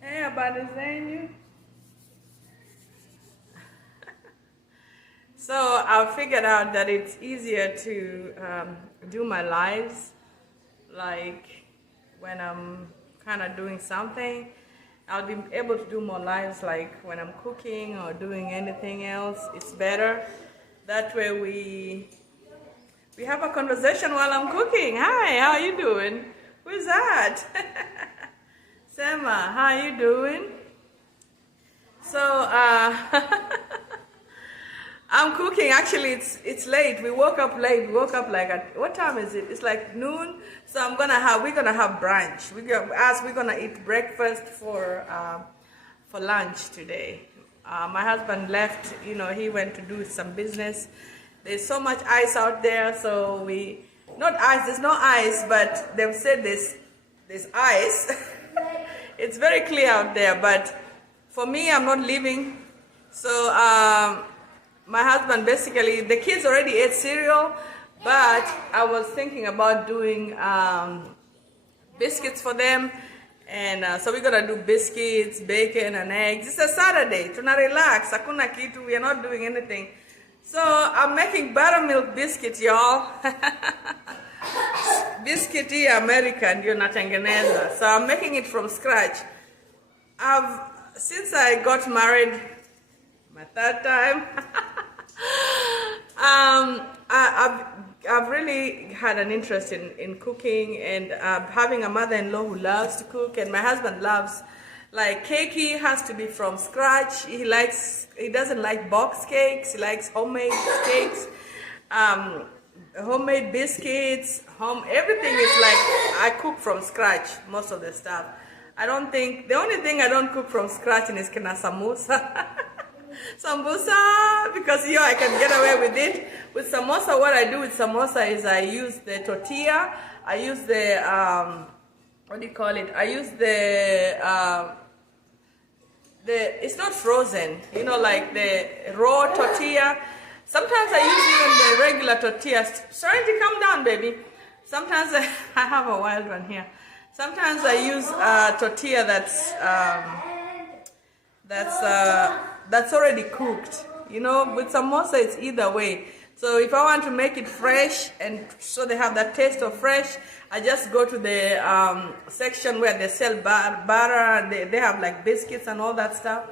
Hey, about the same. So I figured out that it's easier to do my lives like when I'm kind of doing something. I'll be able to do more lives like when I'm cooking or doing anything else. It's better. That way we have a conversation while I'm cooking. Hi, how are you doing? Who's that? Selma, how are you doing? So I'm cooking. Actually, it's late. We woke up late. We woke up like at what time is it? It's like noon. So we're gonna have brunch. We're gonna eat breakfast for lunch today. My husband left. You know, he went to do some business. There's so much ice out there, so not ice. There's no ice, but they've said there's ice. It's very clear out there, but for me, I'm not leaving. So my husband, basically, the kids already ate cereal, but I was thinking about doing biscuits for them. And so we're gonna do biscuits, bacon, and eggs. It's a Saturday, to not relax. Hakuna kitu, we are not doing anything. So I'm making buttermilk biscuits, y'all. Biscuity American, you're not Tanganeza. So I'm making it from scratch. Since I got married, my third time, I've really had an interest in cooking and having a mother-in-law who loves to cook, and my husband loves, like, cakey has to be from scratch. He doesn't like box cakes. He likes homemade cakes, homemade biscuits, everything is like I cook from scratch most of the stuff. The only thing I don't cook from scratch is kina samosa. Sambusa, because I can get away with it. With samosa, what I do with samosa is I use the tortilla. I use the what do you call it? I use the it's not frozen, like the raw tortilla. Sometimes I use even the regular tortillas. Serenity, come down, baby. Sometimes I have a wild one here. Sometimes I use tortilla that's already cooked. With samosa, it's either way. So if I want to make it fresh, and so they have that taste of fresh, I just go to the section where they sell butter, and they have like biscuits and all that stuff.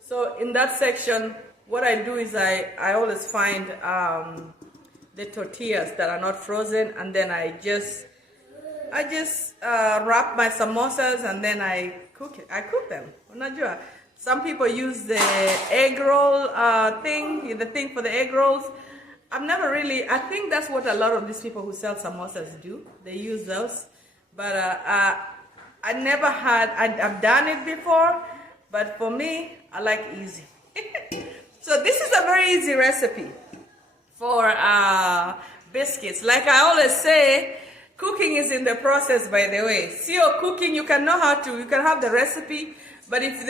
So in that section, what I do is I always find the tortillas that are not frozen, and then I just wrap my samosas, and then I cook it. I cook them. Unajua. Some people use the egg roll the thing for the egg rolls. I think that's what a lot of these people who sell samosas do. They use those. But I've done it before, but for me, I like easy. So this is a very easy recipe for biscuits. Like I always say, cooking is in the process, by the way. See, your cooking, you can have the recipe, but if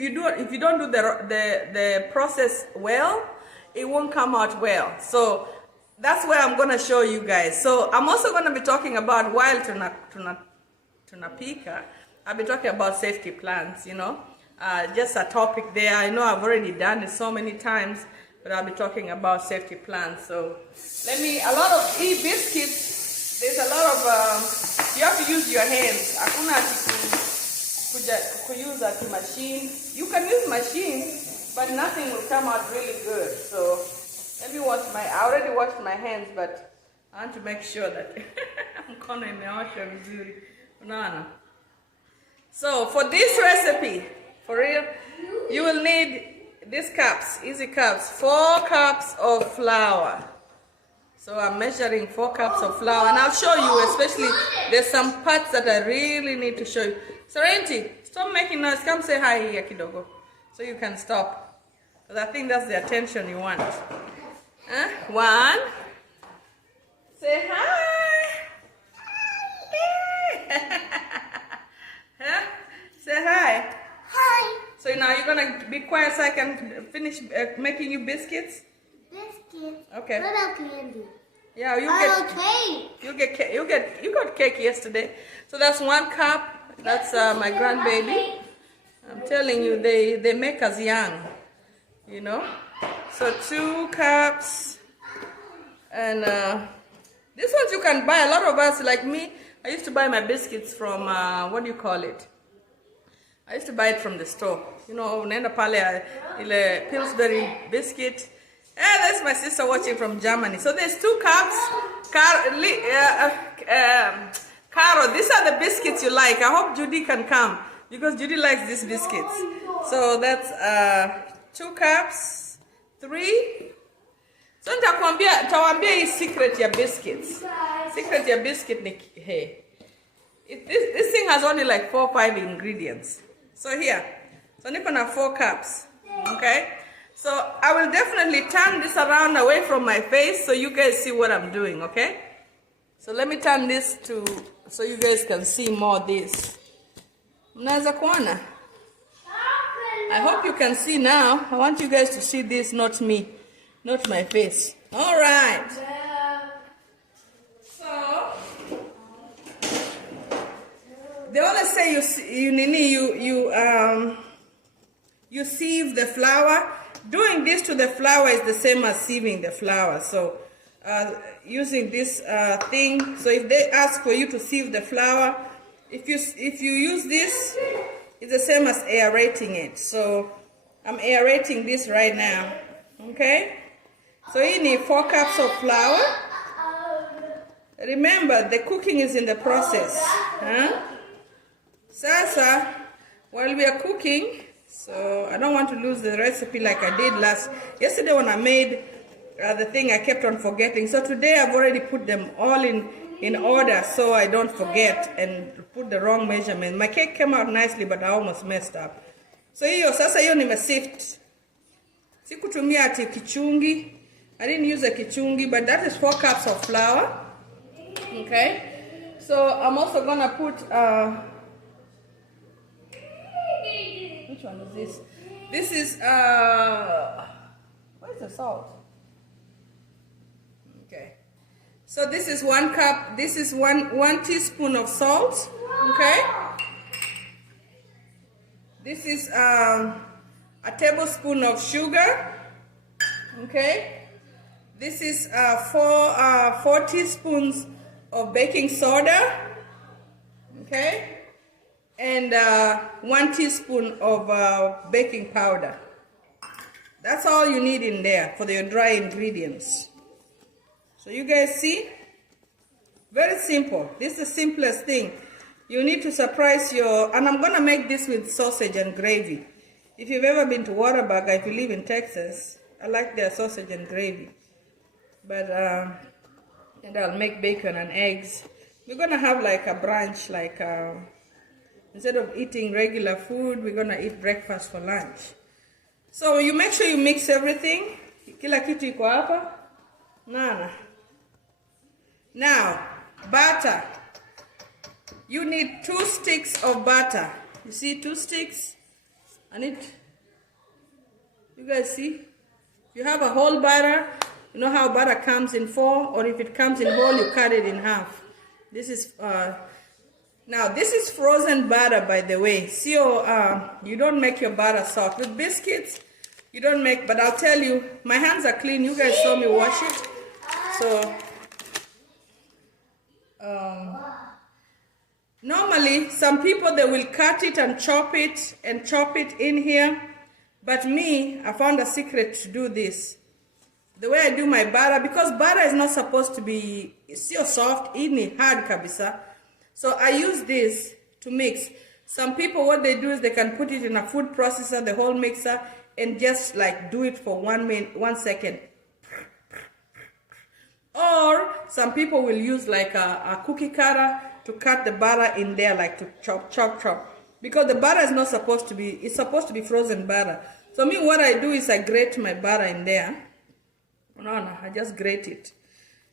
you don't do the process well, it won't come out well. So that's where I'm gonna show you guys. So I'm also gonna be talking about, while tunapika, I'll be talking about safety plans, just a topic there. I know I've already done it so many times, but I'll be talking about safety plans. So a lot of biscuits, there's a lot of, you have to use your hands. Could use a machine. You can use machine, but nothing will come out really good. So let me I already washed my hands, but I want to make sure that I'm gonna wash them. So for this recipe, for real, you will need these cups, easy cups, 4 cups of flour. So I'm measuring 4 cups of flour, and I'll show you, especially there's some parts that I really need to show you. Serenity, stop making noise. Come say hi here, kidogo, so you can stop. Because I think that's the attention you want. Huh? 1. Say hi. Huh? Say hi. Hi. So now you're gonna be quiet so I can finish making you biscuits. Biscuits. Okay. What about candy? Yeah, Cake. you got cake yesterday. So that's 1 cup. That's my grandbaby. I'm telling you, they make us young, you know. So 2 cups, and these ones you can buy. A lot of us, like me, I used to buy my biscuits from, what do you call it? I used to buy it from the store. You know, unaenda pale ile Pillsbury biscuit. That's my sister watching from Germany. So there's 2 cups. Caro, these are the biscuits you like. I hope Judy can come because Judy likes these biscuits. So that's 2 cups, 3. So nitawaambia hii secret ya biscuits. Secret ya biscuit ni hey. This thing has only like 4 or 5 ingredients. So here, so niko na 4 cups. Okay? So I will definitely turn this around away from my face so you guys see what I'm doing, okay? So let me turn this to so you guys can see more of this. Mnaweza kuona? I hope you can see now. I want you guys to see this, not me, not my face. All right. So they always say you sieve the flour. Doing this to the flour is the same as sieving the flour. So using this thing, so if they ask for you to sieve the flour, if you use this, it's the same as aerating it. So I'm aerating this right now. Okay? So you need 4 cups of flour. Remember, the cooking is in the process. Huh? Sasa, while we are cooking, so I don't want to lose the recipe like I did yesterday when I made the thing, I kept on forgetting. So today I've already put them all in order so I don't forget and put the wrong measurement. My cake came out nicely, but I almost messed up. So sasa hiyo nimesift. Sikutumia ati kichungi. I didn't use a kichungi, but that is 4 cups of flour. Okay? So I'm also gonna put which one is this? This is where's the salt? Okay. So this is 1 cup. This is one teaspoon of salt. Okay. This is a tablespoon of sugar. Okay. This is 4 teaspoons of baking soda. Okay. And 1 teaspoon of baking powder. That's all you need in there for your dry ingredients. So you guys see? Very simple. This is the simplest thing. You need to surprise and I'm going to make this with sausage and gravy. If you've ever been to Whataburger, if you live in Texas, I like their sausage and gravy. But, and I'll make bacon and eggs. We're going to have like a brunch, like, instead of eating regular food, we're going to eat breakfast for lunch. So you make sure you mix everything. Kila kitu iko hapa. Nana. Now, butter. You need 2 sticks of butter. You see 2 sticks? You guys see? You have a whole butter. You know how butter comes in 4, or if it comes in whole, you cut it in half. This is now this is frozen butter, by the way. So you don't make your butter soft. With biscuits, you don't make, but I'll tell you, my hands are clean. You guys saw me wash it. So normally some people, they will cut it and chop it in here. But me, I found a secret to do this. The way I do my butter, because butter is not supposed to be so soft, ini hard kabisa. So I use this to mix. Some people, what they do is they can put it in a food processor, the whole mixer, and just like do it for 1 second. Or some people will use like a cookie cutter to cut the butter in there, like to chop. Because the butter is not supposed to be, it's supposed to be frozen butter. So me, what I do is I grate my butter in there. No, I just grate it.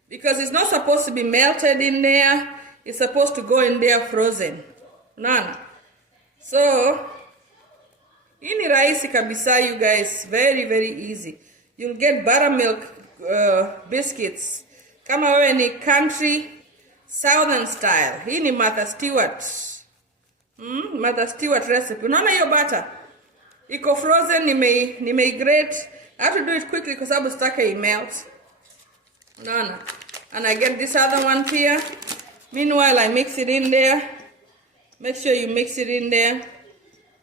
Because it's not supposed to be melted in there. It's supposed to go in there frozen. No. So, hii ni rahisi kabisa, you guys. Very, very easy. You'll get buttermilk biscuits. Kama wewe ni country, southern style. Hii ni Martha Stewart. Mother Stewart recipe. Unaona hiyo butter? Iko frozen, grate. I have to do it quickly because sababu sitaki melt. Unaona? And I get this other one here. Meanwhile, I mix it in there. Make sure you mix it in there.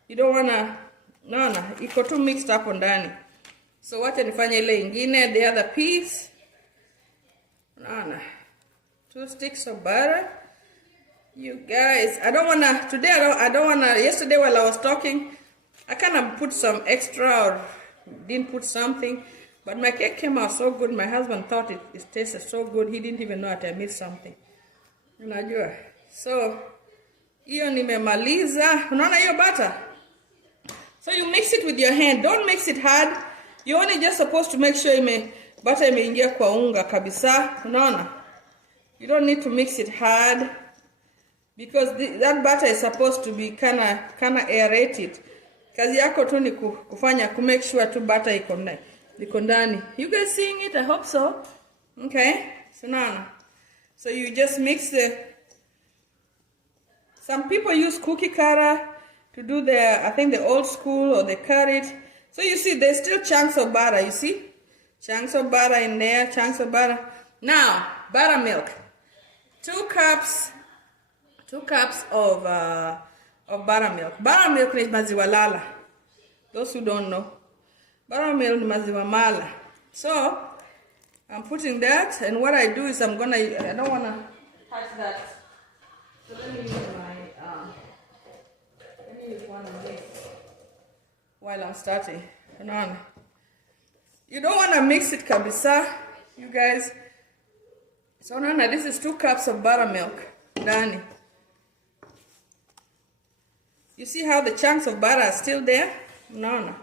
You don't wanna, no, iko too mixed up ndani. So wacha nifanye ile ingine, the other piece. No. 2 sticks of butter. You guys, I don't wanna, today I don't wanna, yesterday while I was talking, I kind of put some extra or didn't put something. But my cake came out so good. My husband thought it tasted so good. He didn't even know that I made something. Unajua. So, hiyo nimemaliza. Unaona hiyo butter? So you mix it with your hand. Don't mix it hard. You're only just supposed to make sure butter imeingia kwa unga kabisa. Unaona? You don't need to mix it hard because that butter is supposed to be kinda aerated. Kazi yako tu ni kufanya make sure tu butter iko ndani. You guys seeing it? I hope so. Okay? So now, so you just mix some people use cookie cutter to do I think the old school, or they cut it. So you see there's still chunks of butter, you see? Chunks of butter in there, chunks of butter. Now, buttermilk. 2 cups of buttermilk. Buttermilk is maziwa lala. Those who don't know. Buttermilk is maziwa mala. So, I'm putting that, and what I do is I don't want to touch that. So let me use one of these while I'm starting. You don't want to mix it kabisa, you guys. So Nana, this is 2 cups of buttermilk. Dani. You see how the chunks of butter are still there? No.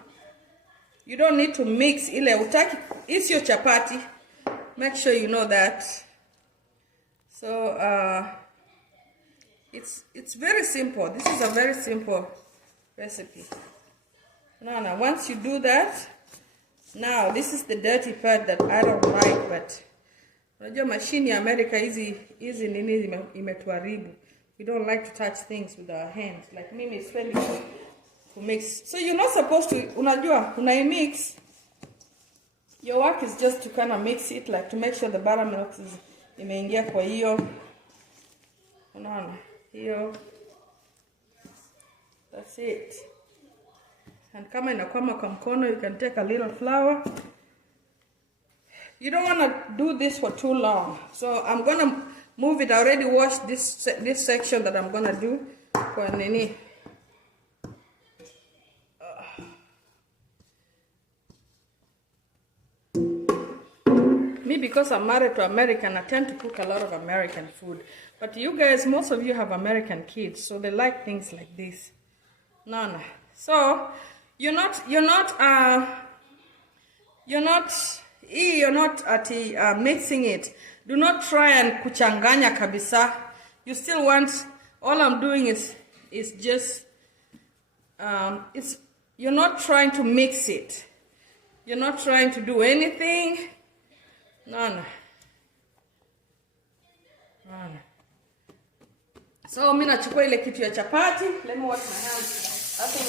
You don't need to mix ile utaki. It's your chapati. Make sure you know that. So it's very simple. This is a very simple recipe. No. Once you do that, now this is the dirty part that I don't like, but unajua machine ya America hizi nini imetuharibu. We don't like to touch things with our hands. Like mimi sipendi to mix. So you're not supposed to, unajua, mix. Your work is just to kind of mix it, like to make sure the buttermilk is imeingia kwa hiyo. Unaona? Hiyo. That's it. And kama inakwama kwa mkono, you can take a little flour. You don't want to do this for too long. So I'm going to move it. I already washed this section that I'm going to do for nini. Me, because I'm married to American, I tend to cook a lot of American food. But you guys, most of you have American kids, so they like things like this. No. So you're not mixing it. Do not try and kuchanganya kabisa. You still want, all I'm doing is just, you're not trying to mix it. You're not trying to do anything. No. So, mimi nachukua ile kitu ya chapati. Let me wash my hands. Sasa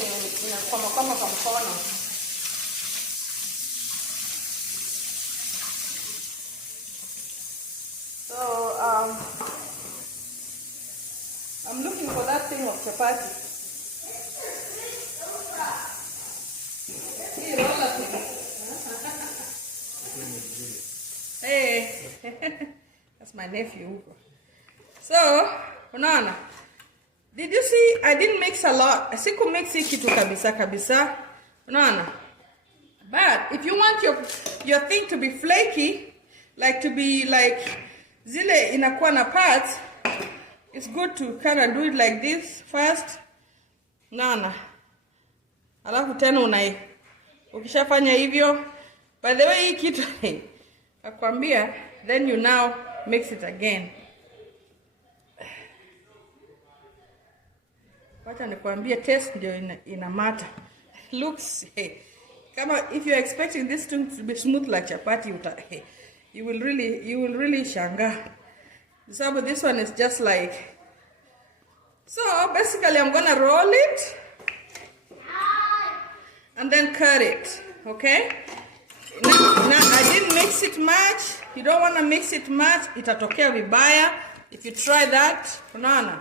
inakwama kwa mkono. So, I'm looking for that thing of chapati. Hey, that's my nephew. So, unaona, did you see? I didn't mix a lot. I siku mix kitu kabisa. Unaona. But if you want your thing to be flaky, like to be like zile inakuwa na parts, it's good to kind of do it like this first. Unaona. Alafu tena ukishafanya hivyo, by the way hii kitu akwambia, then you now mix it again. Wacha nikwambie, taste ndio ina matter. Looks, kama if you're expecting this to be smooth like chapati, you will really shanga. So but this one is just like, so basically I'm gonna roll it and then cut it, okay? Now I didn't mix it much. You don't want to mix it much, itatokea vibaya if you try that. Unaona?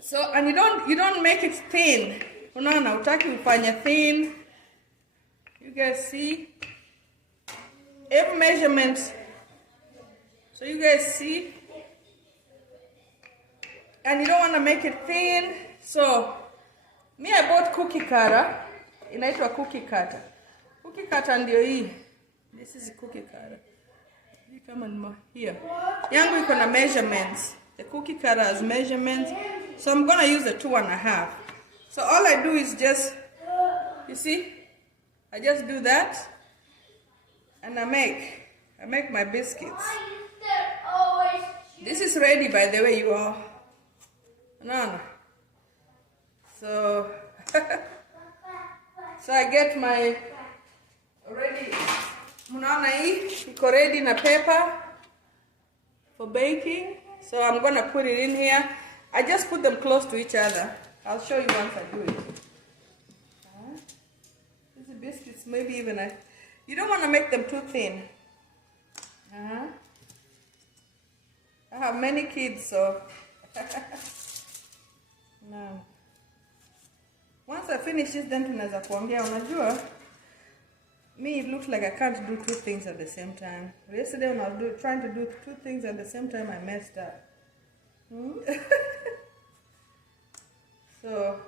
So, and you don't make it thin. Unaona, utaki ufanye thin. You guys see? Every measurement. So you guys see? And you don't want to make it thin. So, me I bought cookie cutter. Inaitwa cookie cutter. Cookie cutter ndio hii. This is a cookie cutter. You come on here. Yangu iko na measurements. The cookie cutter has measurements. So I'm gonna use the 2.5. So all I do is just, you see, I just do that, and I make my biscuits. This is ready, by the way, you all. No. So, so I get my ready. Munaona hii iko ready na paper for baking. So I'm gonna put it in here. I just put them close to each other. I'll show you once I do it. These biscuits, maybe even you don't want to make them too thin. I have many kids, so no. Once I finish this, then tunaweza kuongea. Unajua, me, it looks like I can't do two things at the same time. Yesterday when I was trying to do two things at the same time, I messed up. So,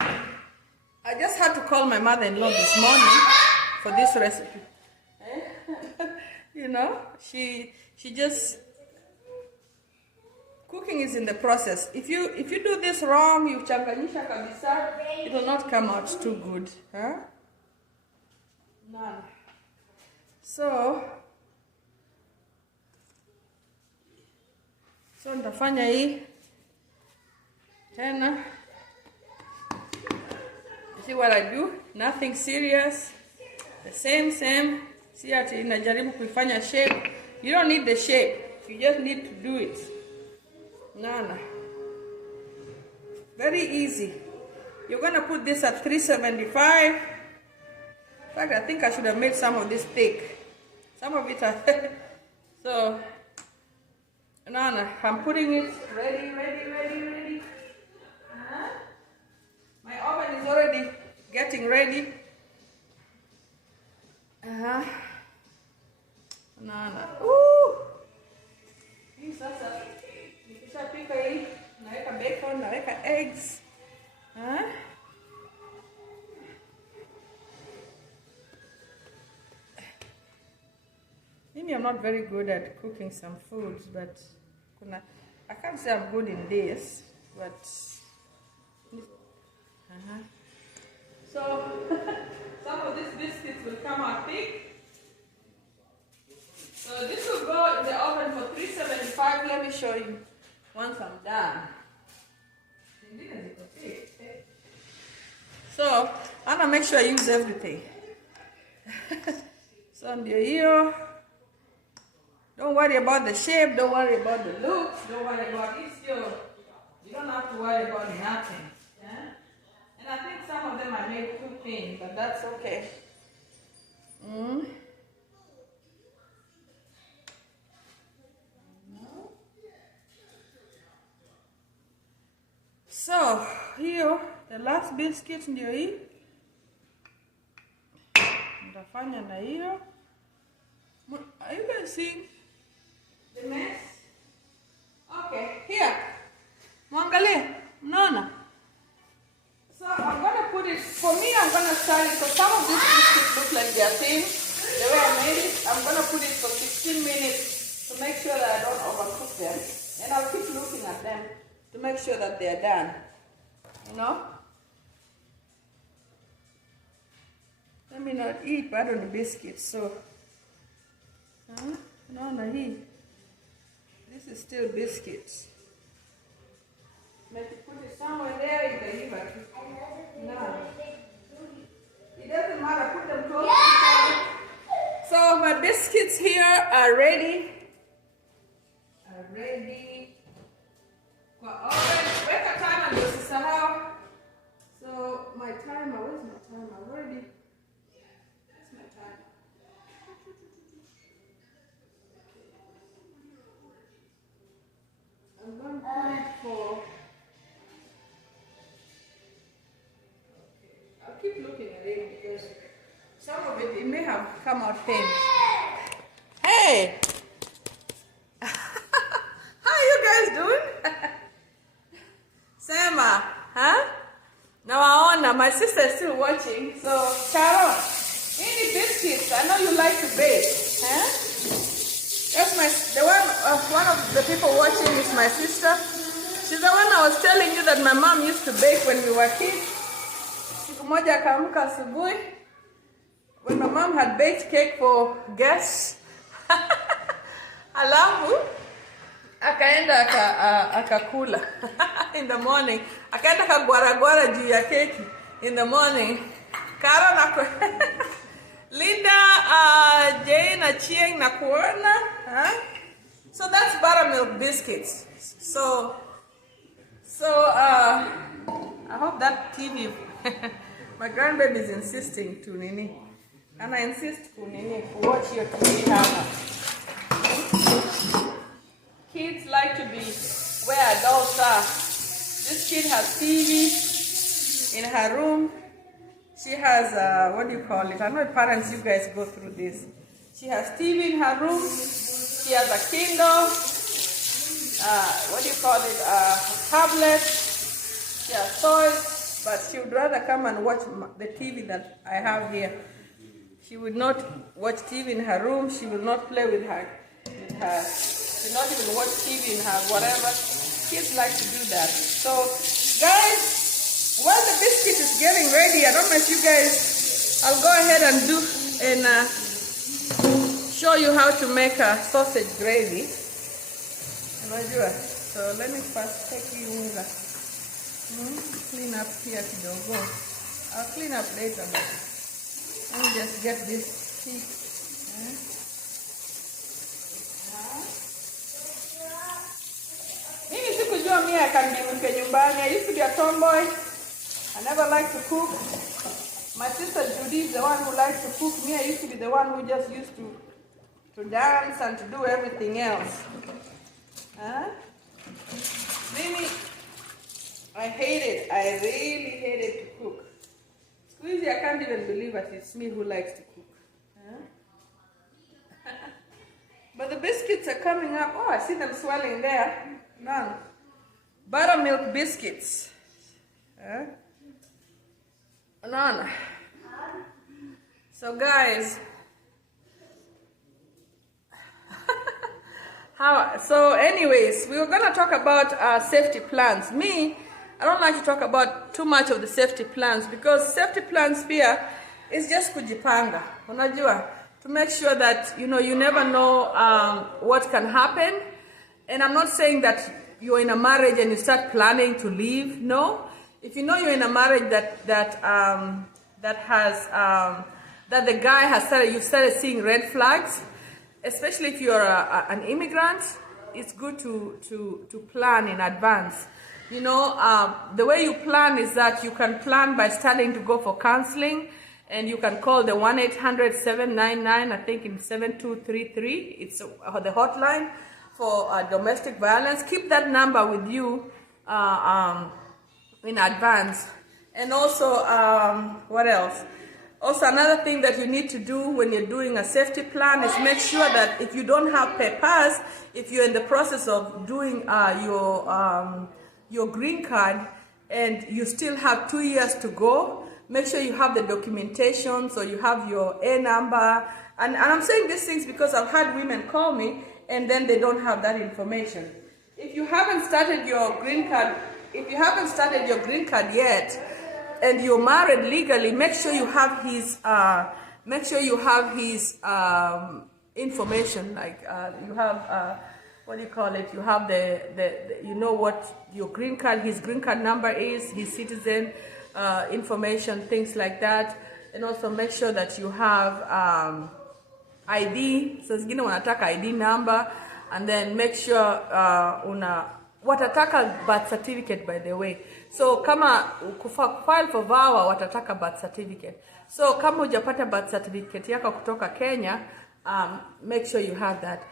I just had to call my mother-in-law this morning for this recipe. You know, she just, cooking is in the process. If you do this wrong, you changanyisha kabisa, it will not come out too good. Huh? None. So nitafanya hii tena. You see what I do? Nothing serious. The same. See ati najaribu kuifanya shape. You don't need the shape. You just need to do it. Nana. Very easy. You're gonna put this at 375. In fact, I think I should have made some of this thick. Some of it are so. Nana, I'm putting it ready. My oven is already getting ready. Nana. Ooh. Hii sasa nikishapika hii, naweka bacon, naweka eggs. Maybe I'm not very good at cooking some foods, but I can't say I'm good in this, but so some of these biscuits will come out thick. So this will go in the oven for 375. Let me show you once I'm done. So I'm gonna make sure I use everything. So ndio hiyo. Don't worry about the shape, don't worry about the look, don't worry about this. You don't have to worry about nothing. Yeah? And I think some of them I made too thin, but that's okay. So, here, the last biscuit ndio hii. Nitafanya na hiyo. Are you guys seeing the mess? Okay, here. Mwangalie, mnaona? So I'm gonna put it, for me I'm gonna start it, because some of these biscuits look like they're thin. The way I made it, I'm gonna put it for 16 minutes to make sure that I don't overcook them. And I'll keep looking at them to make sure that they're done. You know? Let me not eat bad on the biscuits, so. No, this is still biscuits. Maybe put it somewhere there, you can leave it. No. It doesn't matter, put them close to each other. So my biscuits here are ready. are ready. Kwa oven, weka timer ndio usisahau. So my timer, where's my timer? I've already, where's my timer? I'm going to put it for, I'll keep looking at it because some of it may have come out faint. Hey! How are you guys doing? Sema, huh? Now Aona, my sister is still watching. So, Sharon, any biscuits? I know you like to bake, huh? That's one of the people watching is my sister. She's the one I was telling you that my mom used to bake when we were kids. Siku moja akaamka asubuhi when my mom had baked cake for guests. Alafu akaenda akakula in the morning. Akaenda kagwara juu ya keki in the morning. Karo na Linda, Jane, Chieng na kuona, huh? So that's buttermilk biscuits. So I hope that TV. My grandbaby is insisting to Nini, and I insist to Nini to watch your TV. Kids like to be where adults are. This kid has TV in her room. She has, what do you call it? I know parents, you guys go through this. She has TV in her room. She has a Kindle. What do you call it? A tablet. She has toys. But she would rather come and watch the TV that I have here. She would not watch TV in her room. She will not play with her. She will not even watch TV in her whatever. Kids like to do that. So, guys, while the biscuit is getting ready, I don't know if you guys, I'll go ahead and show you how to make a sausage gravy. So let me first take you clean up here kidogo. I'll clean up later, but let me just get this thick. Mimi sikujua mimi akanimke nyumbani. I used to be a tomboy. I never liked to cook. My sister Judy is the one who likes to cook. Me, I used to be the one who just used to dance and to do everything else. Huh? Mimi, I really hated to cook. Squeezy, I can't even believe that it's me who likes to cook. Huh? But the biscuits are coming up. Oh, I see them swelling there. None. Buttermilk biscuits. Huh? None. So guys, so anyways, we were going to talk about safety plans. Me, I don't like to talk about too much of the safety plans because safety plans here is just kujipanga. Unajua, to make sure that, you know, you never know what can happen. And I'm not saying that you're in a marriage and you start planning to leave. No. If you know you're in a marriage that the guy has started seeing red flags, especially if you're an immigrant, it's good to plan in advance. You know, the way you plan is that you can plan by starting to go for counseling, and you can call the 1-800-799, I think in 7233. It's the hotline for domestic violence. Keep that number with you in advance. And also, what else? Also, another thing that you need to do when you're doing a safety plan is make sure that if you don't have papers, if you're in the process of doing your green card and you still have 2 years to go, make sure you have the documentation, so you have your A number. And I'm saying these things because I've had women call me and then they don't have that information. If you haven't started your green card, yet, and you're married legally, make sure you have his information. Like you have what do you call it? You have the you know what your green card, his green card number is, his citizen information, things like that. And also make sure that you have ID. So zingine wanataka ID number. and then make sure watataka birth certificate, by the way. So kama file for VAWA watataka birth certificate. So kama hujapata birth certificate yako kutoka Kenya, make sure you have that.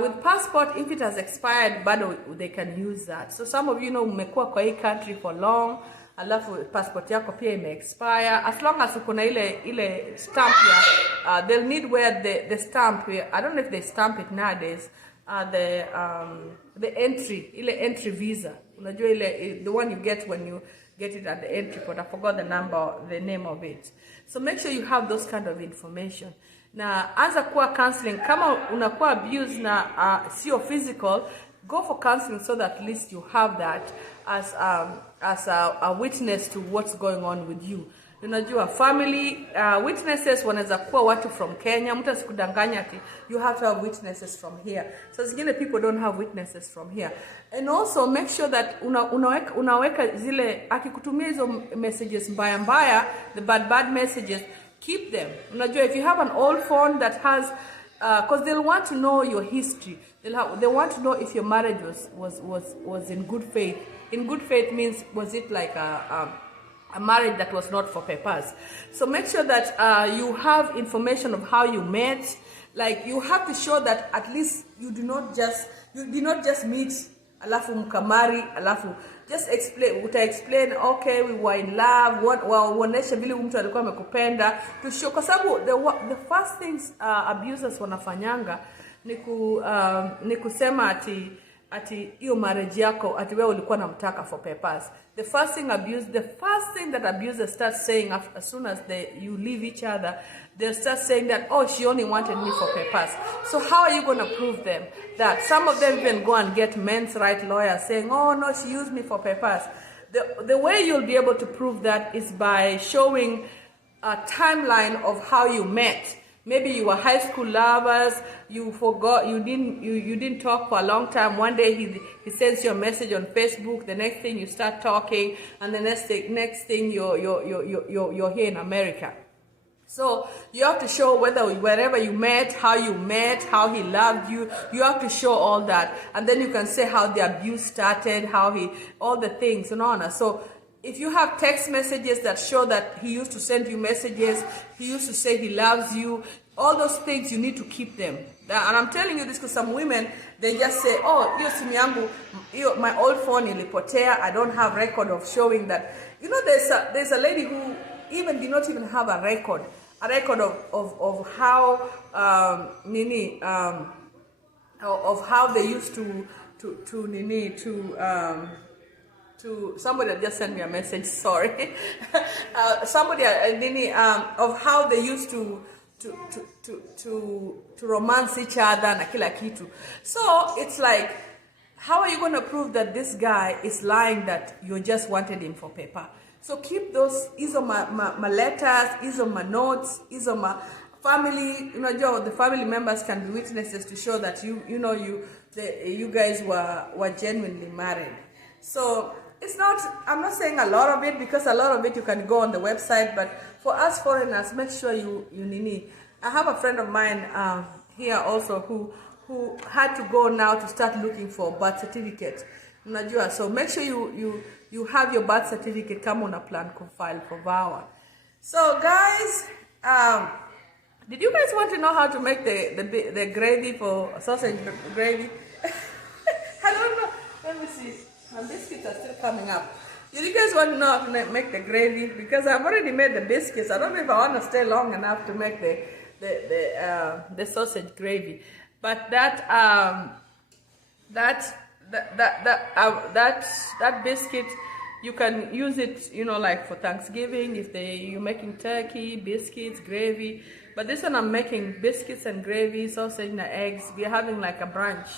With passport, if it has expired, bado they can use that. So some of you know mmekuwa kwa hii country for long, alafu passport yako pia expire. As long as kuna ile stamp ya, they'll need where the stamp, I don't know if they stamp it nowadays, the entry, ile entry visa. Unajua the one you get when you get it at the entry port. I forgot the name of it. So make sure you have those kind of information. Na anza kuwa counseling. Kama unakuwa abused na sio physical, go for counseling so that at least you have that as a witness to what's going on with you. Unajua family witnesses wanaweza kuwa watu from Kenya. Mtu asikudanganya ati you have to have witnesses from here. So zingine people don't have witnesses from here. And also make sure that unaweka zile akikutumia hizo messages mbaya, the bad messages, keep them. Unajua, if you have an old phone that has because they'll want to know your history. They want to know if your marriage was in good faith. In good faith means, was it like a marriage that was not for papers? So make sure that you have information of how you met. Like, you have to show that at least you did not just meet alafu mkamari, alafu just explain okay, we were in love, uoneshe vile mtu alikuwa amekupenda, to show, kwa sababu the first things abusers wanafanyanga ni kusema ati hiyo marriage yako ati wewe ulikuwa namtaka for papers. The first thing that abusers start saying as soon as you leave each other, they'll start saying that, oh, she only wanted me for papers. So how are you going to prove them that? Some of them even go and get men's rights lawyers saying, oh no, she used me for papers. The way you'll be able to prove that is by showing a timeline of how you met. Maybe you were high school lovers, you forgot, you didn't talk for a long time. One day he sends you a message on Facebook, the next thing you start talking, and the next thing you're here in America. So you have to show wherever you met, how he loved you. You have to show all that. And then you can say how the abuse started, all the things, and on. So if you have text messages that show that he used to send you messages, he used to say he loves you, all those things, you need to keep them. And I'm telling you this because some women, they just say, oh, hiyo simu yangu, my old phone ilipotea, I don't have record of showing that. You know, there's a lady who did not even have a record of how of how they used to somebody just sent me a message, sorry. Somebody of how they used to romance each other na kila kitu. So it's like, how are you going to prove that this guy is lying, that you just wanted him for paper? So keep those, hizo my letters, hizo my notes, hizo my family, the family members can be witnesses to show that you guys were genuinely married. So it's not, I'm not saying a lot of it, because a lot of it you can go on the website, but for us foreigners, make sure you need. I have a friend of mine here also who had to go now to start looking for birth certificate. So make sure you have your birth certificate kama una plan to file for VAWA. So guys, did you guys want to know how to make the gravy for sausage gravy? I don't know. Let me see. My biscuits are still coming up. Did you guys want to know how to make the gravy? Because I've already made the biscuits. I don't know if I want to stay long enough to make the sausage gravy. But that biscuit, you can use it, like for Thanksgiving, if you're making turkey, biscuits, gravy. But this one I'm making biscuits and gravy, sausage and eggs. We're having like a brunch.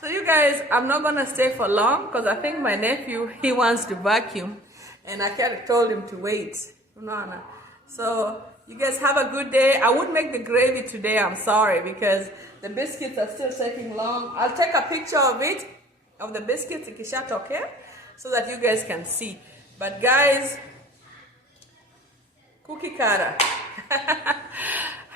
So you guys, I'm not gonna stay for long because I think my nephew, he wants to vacuum, and I kind of told him to wait. So you guys have a good day. I would make the gravy today, I'm sorry, because the biscuits are still taking long. I'll take a picture of it, of the biscuits, okay, so that you guys can see. But guys, cookie cutter.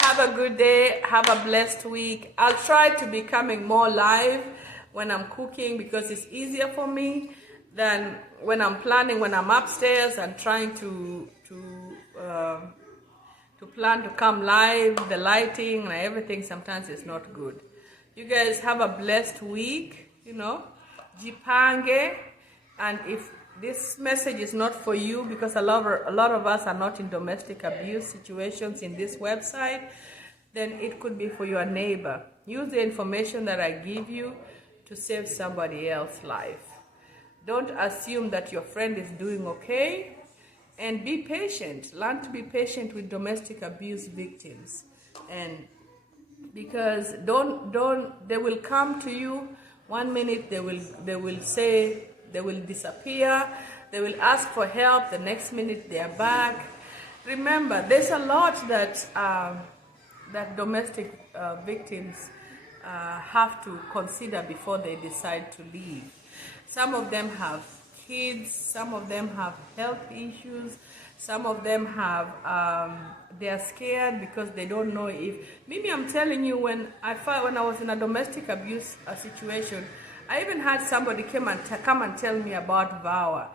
Have a good day. Have a blessed week. I'll try to be coming more live when I'm cooking because it's easier for me than when I'm planning, when I'm upstairs and trying to plan to come live. The lighting and everything sometimes is not good. You guys have a blessed week, Jipange. And if this message is not for you, because a lot of us are not in domestic abuse situations in this website, then it could be for your neighbor. Use the information that I give you to save somebody else's life. Don't assume that your friend is doing okay, and be patient. Learn to be patient with domestic abuse victims, and because they will come to you. 1 minute they will say they will disappear, they will ask for help, the next minute they are back. Remember, there's a lot that domestic victims have to consider before they decide to leave. Some of them have kids, some of them have health issues, some of them have, they are scared because they don't know if, maybe I'm telling you, when I was in a domestic abuse situation, I even had somebody come and tell me about VAWA.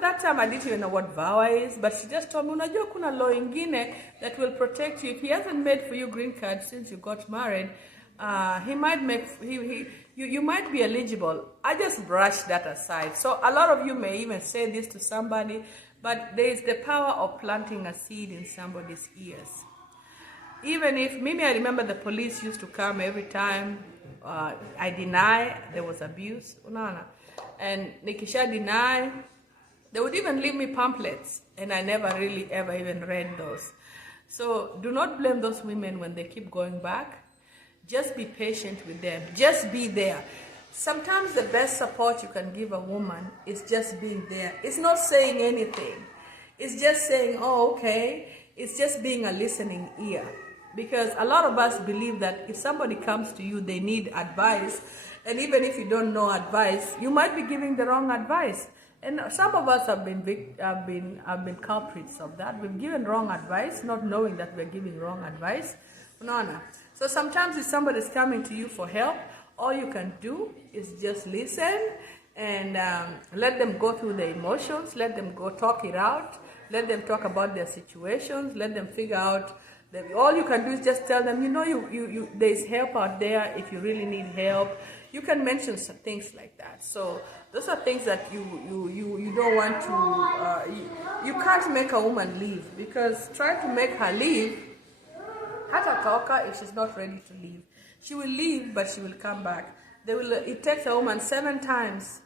That time I didn't even know what VAWA is, but she just told me, unajua kuna law ingine that will protect you. If he hasn't made for you green card since you got married, he might make, you might be eligible. I just brushed that aside. So a lot of you may even say this to somebody, but there is the power of planting a seed in somebody's ears. Even if, maybe I remember the police used to come every time I deny there was abuse, and nikisha deny, they would even leave me pamphlets, and I never really ever even read those. So do not blame those women when they keep going back. Just be patient with them. Just be there. Sometimes the best support you can give a woman is just being there. It's not saying anything. It's just saying, oh, okay. It's just being a listening ear. Because a lot of us believe that if somebody comes to you, they need advice. And even if you don't know advice, you might be giving the wrong advice. And some of us have been culprits of that. We've given wrong advice, not knowing that we're giving wrong advice. No. So sometimes if somebody's coming to you for help, all you can do is just listen and let them go through their emotions, let them go talk it out, let them talk about their situations, let them figure out that all you can do is just tell them, there's help out there if you really need help. You can mention some things like that. So those are things that you don't want to, you can't make a woman leave, because try to make her leave, hata toka if she's not ready to leave. She will leave, but she will come back. It takes a woman 7 times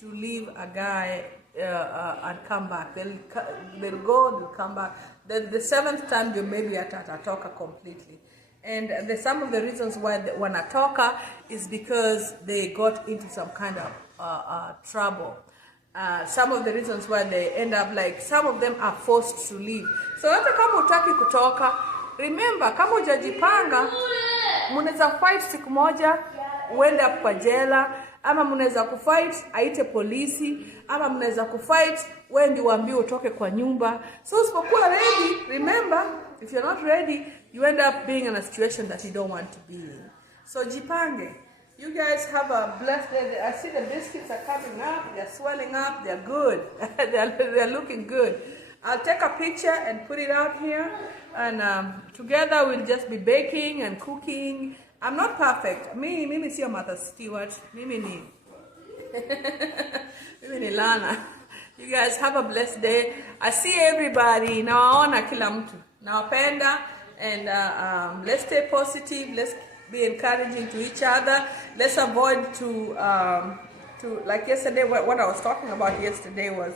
to leave a guy and come back. They'll go, they'll come back. The 7th time, you may be at atatoka completely. And some of the reasons why they want atatoka is because they got into some kind of trouble. Some of the reasons why they end up, like, some of them are forced to leave. So hata kama hutaki kutoka, remember, kama hujajipanga, mnaweza fight siku moja, uende kwa jela, ama mnaweza kufight aite polisi, ama mnaweza kufight wewe ndio uambiwe utoke kwa nyumba. So usipokuwa ready, remember, if you're not ready, you end up being in a situation that you don't want to be in. So jipange. You guys have a blessed day. I see the biscuits are coming up, they're swelling up, they're good. they're looking good. I'll take a picture and put it out here, and together we'll just be baking and cooking. I'm not perfect. Mimi sio Martha Stewart. Mimi ni Lana. You guys have a blessed day. I see everybody. Nawaona kila mtu. Nawapenda, and let's stay positive. Let's be encouraging to each other. Let's avoid to like yesterday. What I was talking about yesterday was,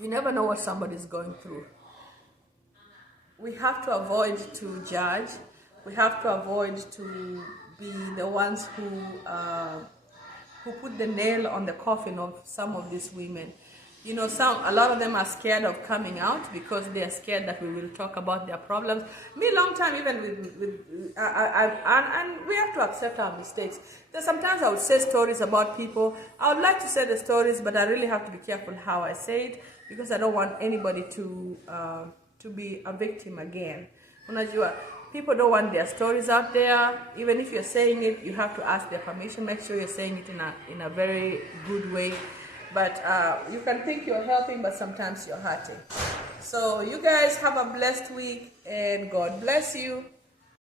you never know what somebody's going through. We have to avoid to judge. We have to avoid to be the ones who put the nail on the coffin of some of these women. A lot of them are scared of coming out because they are scared that we will talk about their problems. Me, long time, even and we have to accept our mistakes. Sometimes I would say stories about people. I would like to say the stories, but I really have to be careful how I say it, because I don't want anybody to be a victim again. Unajua, people don't want their stories out there. Even if you're saying it, you have to ask their permission. Make sure you're saying it in a very good way. But you can think you're helping, but sometimes you're hurting. So you guys have a blessed week, and God bless you.